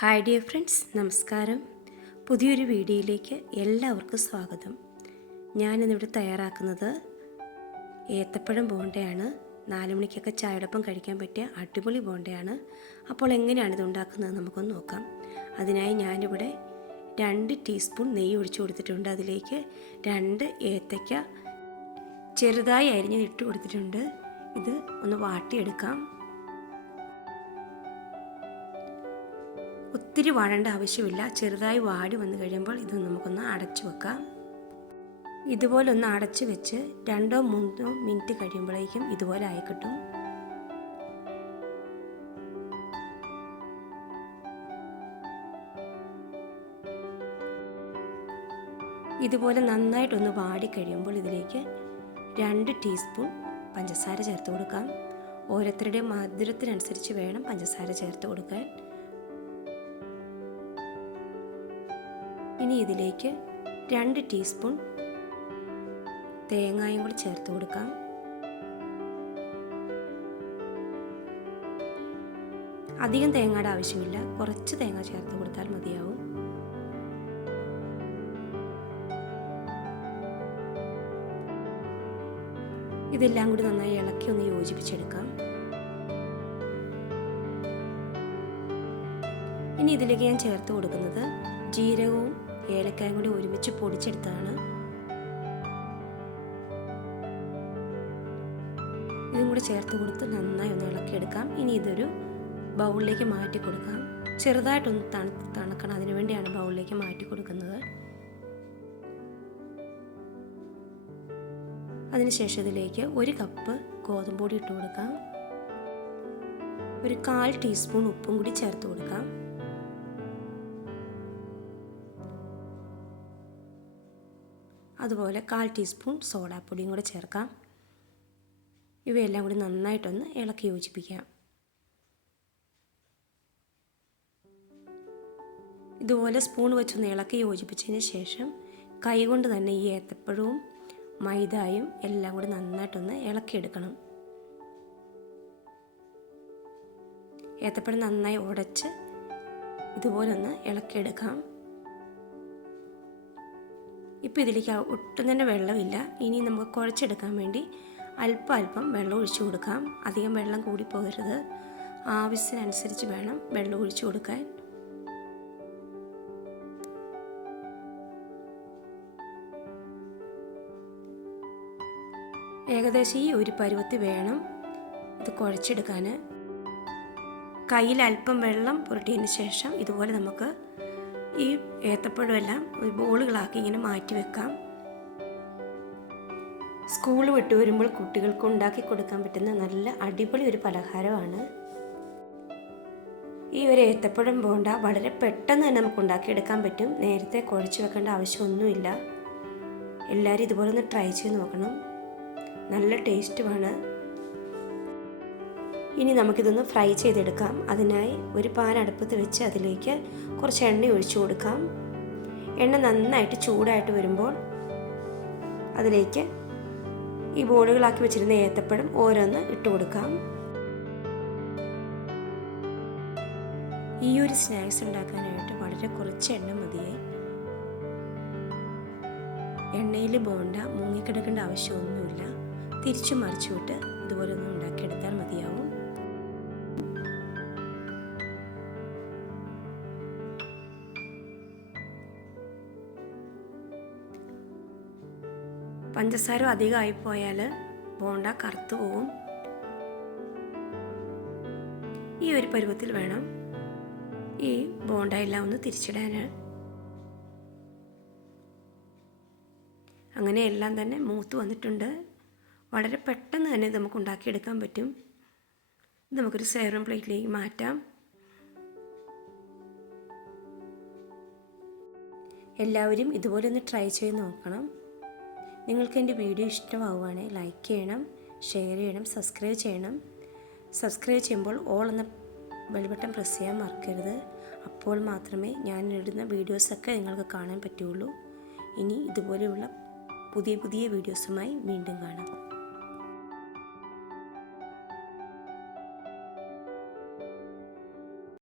Hi dear friends നമസ്കാരം. പുതിയൊരു വീഡിയോയിലേക്ക് എല്ലാവർക്കും സ്വാഗതം. ഞാനിന്നിവിടെ തയ്യാറാക്കുന്നത് ഏത്തപ്പഴം ബോണ്ടയാണ്. നാല് മണിക്കൊക്കെ ചായയോടൊപ്പം കഴിക്കാൻ പറ്റിയ അടിപൊളി ബോണ്ടയാണ്. അപ്പോൾ എങ്ങനെയാണ് ഇത് ഉണ്ടാക്കുന്നത് നമുക്കൊന്ന് നോക്കാം. അതിനായി ഞാനിവിടെ രണ്ട് ടീസ്പൂൺ നെയ്യ് ഒഴിച്ച് കൊടുത്തിട്ടുണ്ട്. അതിലേക്ക് രണ്ട് ഏത്തയ്ക്ക ചെറുതായി അരിഞ്ഞ് ഇട്ട് കൊടുത്തിട്ടുണ്ട്. ഇത് ഒന്ന് വാട്ടിയെടുക്കാം. ഒത്തിരി വാഴേണ്ട ആവശ്യമില്ല. ചെറുതായി വാടി വന്നു കഴിയുമ്പോൾ ഇത് നമുക്കൊന്ന് അടച്ചു വെക്കാം. ഇതുപോലെ ഒന്ന് അടച്ചു വെച്ച് രണ്ടോ മൂന്നോ മിനിറ്റ് കഴിയുമ്പോഴേക്കും ഇതുപോലെ ആയി കിട്ടും. ഇതുപോലെ നന്നായിട്ടൊന്ന് വാടി കഴിയുമ്പോൾ ഇതിലേക്ക് രണ്ട് ടീസ്പൂൺ പഞ്ചസാര ചേർത്ത് കൊടുക്കാം. ഓരോരുത്തരുടെയും മധുരത്തിനനുസരിച്ച് വേണം പഞ്ചസാര ചേർത്ത് കൊടുക്കാൻ. ഇനി ഇതിലേക്ക് രണ്ട് ടീസ്പൂൺ തേങ്ങായും കൂടി ചേർത്ത് കൊടുക്കാം. അധികം തേങ്ങയുടെ ആവശ്യമില്ല. കുറച്ച് തേങ്ങ ചേർത്ത് കൊടുത്താൽ മതിയാവും. ഇതെല്ലാം കൂടി നന്നായി ഇളക്കി ഒന്ന് യോജിപ്പിച്ചെടുക്കാം. ഇനി ഇതിലേക്ക് ഞാൻ ചേർത്ത് കൊടുക്കുന്നത് ജീരകവും ഏലക്കായും കൂടി ഒരുമിച്ച് പൊടിച്ചെടുത്തതാണ്. ഇതും കൂടി ചേർത്ത് കൊടുത്ത് നന്നായി ഒന്ന് ഇളക്കിയെടുക്കാം. ഇനി ഇതൊരു ബൗളിലേക്ക് മാറ്റി കൊടുക്കാം. ചെറുതായിട്ടൊന്ന് തണു തണുക്കണം. അതിനു വേണ്ടിയാണ് ബൗളിലേക്ക് മാറ്റി കൊടുക്കുന്നത്. അതിനുശേഷം ഇതിലേക്ക് ഒരു കപ്പ് ഗോതമ്പ് പൊടി ഇട്ട് കൊടുക്കാം. ഒരു കാൽ ടീസ്പൂൺ ഉപ്പും കൂടി ചേർത്ത് കൊടുക്കാം. അതുപോലെ കാൽ ടീസ്പൂൺ സോഡാപ്പൊടിയും കൂടെ ചേർക്കാം. ഇവയെല്ലാം കൂടി നന്നായിട്ടൊന്ന് ഇളക്കി യോജിപ്പിക്കാം ഇതുപോലെ സ്പൂൺ വെച്ചൊന്ന് ഇളക്കി യോജിപ്പിച്ചതിന് ശേഷം കൈകൊണ്ട് തന്നെ ഈ ഏത്തപ്പഴവും മൈദായും എല്ലാം കൂടി നന്നായിട്ടൊന്ന് ഇളക്കിയെടുക്കണം. ഏത്തപ്പഴം നന്നായി ഉടച്ച് ഇതുപോലെ ഒന്ന് ഇളക്കിയെടുക്കാം. ഇപ്പോൾ ഇതിലേക്ക് ഒട്ടും തന്നെ വെള്ളമില്ല. ഇനി നമുക്ക് കുഴച്ചെടുക്കാൻ വേണ്ടി അല്പം അല്പം വെള്ളം ഒഴിച്ചു കൊടുക്കാം. അധികം വെള്ളം കൂടി പോകരുത്. ആവശ്യത്തിനനുസരിച്ച് വേണം വെള്ളം ഒഴിച്ചു കൊടുക്കാൻ. ഏകദേശം ഈ ഒരു പരുവത്തി വേണം ഇത് കുഴച്ചെടുക്കാൻ. കയ്യിൽ അല്പം വെള്ളം പുരട്ടിയതിന് ശേഷം ഇതുപോലെ നമുക്ക് ഈ ഏത്തപ്പഴമെല്ലാം ബോളുകളാക്കി ഇങ്ങനെ മാറ്റി വെക്കാം. സ്കൂൾ വിട്ടു വരുമ്പോൾ കുട്ടികൾക്ക് ഉണ്ടാക്കി കൊടുക്കാൻ പറ്റുന്ന നല്ല അടിപൊളി ഒരു പലഹാരമാണ്. ഈ ഒരു ഏത്തപ്പഴം ബോണ്ട വളരെ പെട്ടെന്ന് തന്നെ നമുക്ക് ഉണ്ടാക്കിയെടുക്കാൻ പറ്റും. നേരത്തെ കുഴച്ച് വെക്കേണ്ട ആവശ്യമൊന്നുമില്ല. എല്ലാവരും ഇതുപോലെ ഒന്ന് ട്രൈ ചെയ്ത് നോക്കണം. നല്ല ടേസ്റ്റുമാണ്. ഇനി നമുക്കിതൊന്ന് ഫ്രൈ ചെയ്തെടുക്കാം. അതിനായി ഒരു പാൻ അടുപ്പത്ത് വെച്ച് അതിലേക്ക് കുറച്ച് എണ്ണ ഒഴിച്ചു കൊടുക്കാം. എണ്ണ നന്നായിട്ട് ചൂടായിട്ട് വരുമ്പോൾ അതിലേക്ക് ഈ ബോളുകളാക്കി വെച്ചിരുന്ന ഏത്തപ്പഴം ഓരോന്ന് ഇട്ട് കൊടുക്കാം. ഈ ഒരു സ്നാക്സ് ഉണ്ടാക്കാനായിട്ട് വളരെ കുറച്ച് എണ്ണ മതിയായി എണ്ണയിൽ ബോണ്ട മുങ്ങിക്കിടക്കേണ്ട ആവശ്യമൊന്നുമില്ല. തിരിച്ചു മറിച്ചു വിട്ട് ഇതുപോലെ ഒന്ന് ഉണ്ടാക്കിയെടുത്താൽ മതിയാവും. പഞ്ചസാര അധികമായി പോയാൽ ബോണ്ട കറുത്തു പോവും. ഈ ഒരു പരുവത്തിൽ വേണം ഈ ബോണ്ട എല്ലാം ഒന്ന് തിരിച്ചിടാൻ അങ്ങനെ എല്ലാം തന്നെ മൂത്ത് വന്നിട്ടുണ്ട്. വളരെ പെട്ടെന്ന് തന്നെ നമുക്ക് ഉണ്ടാക്കിയെടുക്കാൻ പറ്റും. ഇത് നമുക്കൊരു സേവനം പ്ലേറ്റിലേക്ക് മാറ്റാം. എല്ലാവരും ഇതുപോലെ ഒന്ന് ട്രൈ ചെയ്ത് നോക്കണം. നിങ്ങൾക്ക് എന്റെ വീഡിയോ ഇഷ്ടമാവുകയാണെങ്കിൽ ലൈക്ക് ചെയ്യണം ഷെയർ ചെയ്യണം സബ്സ്ക്രൈബ് ചെയ്യണം. സബ്സ്ക്രൈബ് ചെയ്യുമ്പോൾ ഓൾ എന്ന ബെൽ ബട്ടൺ പ്രസ് ചെയ്യാൻ മറക്കരുത്. അപ്പോൾ മാത്രമേ ഞാൻ ഇടുന്ന വീഡിയോസൊക്കെ നിങ്ങൾക്ക് കാണാൻ പറ്റുള്ളൂ ഇനി ഇതുപോലെയുള്ള പുതിയ പുതിയ വീഡിയോസുമായി വീണ്ടും കാണാം.